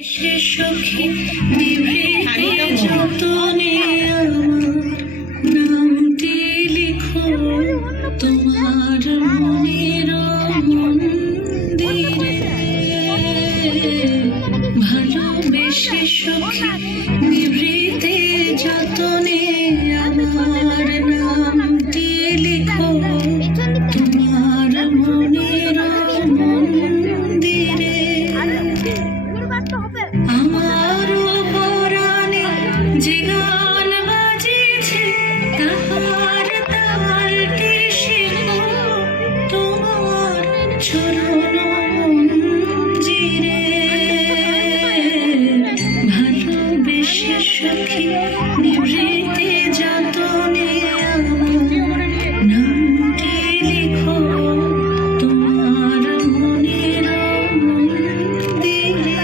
সখী নিভৃতে যতনে আমার নামটি লিখো তোমার মনের মন্দিরে। ভালোবেসে সখী নিভৃতে যতনে আমার নামটি লিখো তোমার মনের মন্দিরে। আমার পরাণে যে গান বাজিছে তাহার তালটি শেখো তোমার চরণ মঞ্জিরে। ভালোবেসে সখী নিভৃতে যতনে আমার নামটি লিখো তোমার মনের মন্দিরে।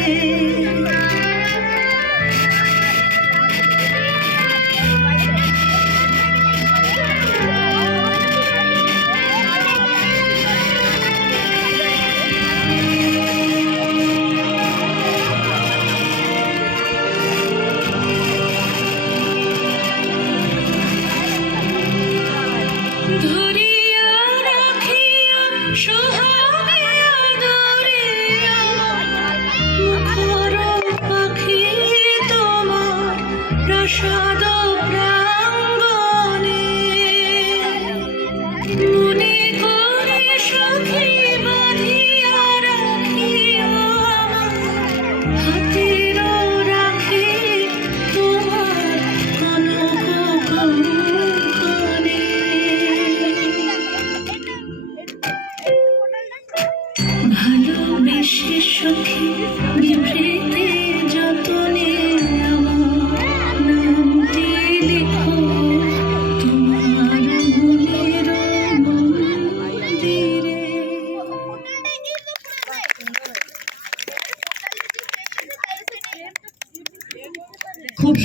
ধরিয়া রাখিয়া সোহাগে আদরিয়া মুখর পাখি তোমার প্রসাদ প্রাঙ্গণে। মনে করে সখী বাঁধিয়া রাখিয়া হাতের রাখে তোমার কনক কঙ্কণে। ভালোবেসে সখী নিভৃতে যতনে আমার নামটি লিখো তোমার মনের মন্দিরে। খুব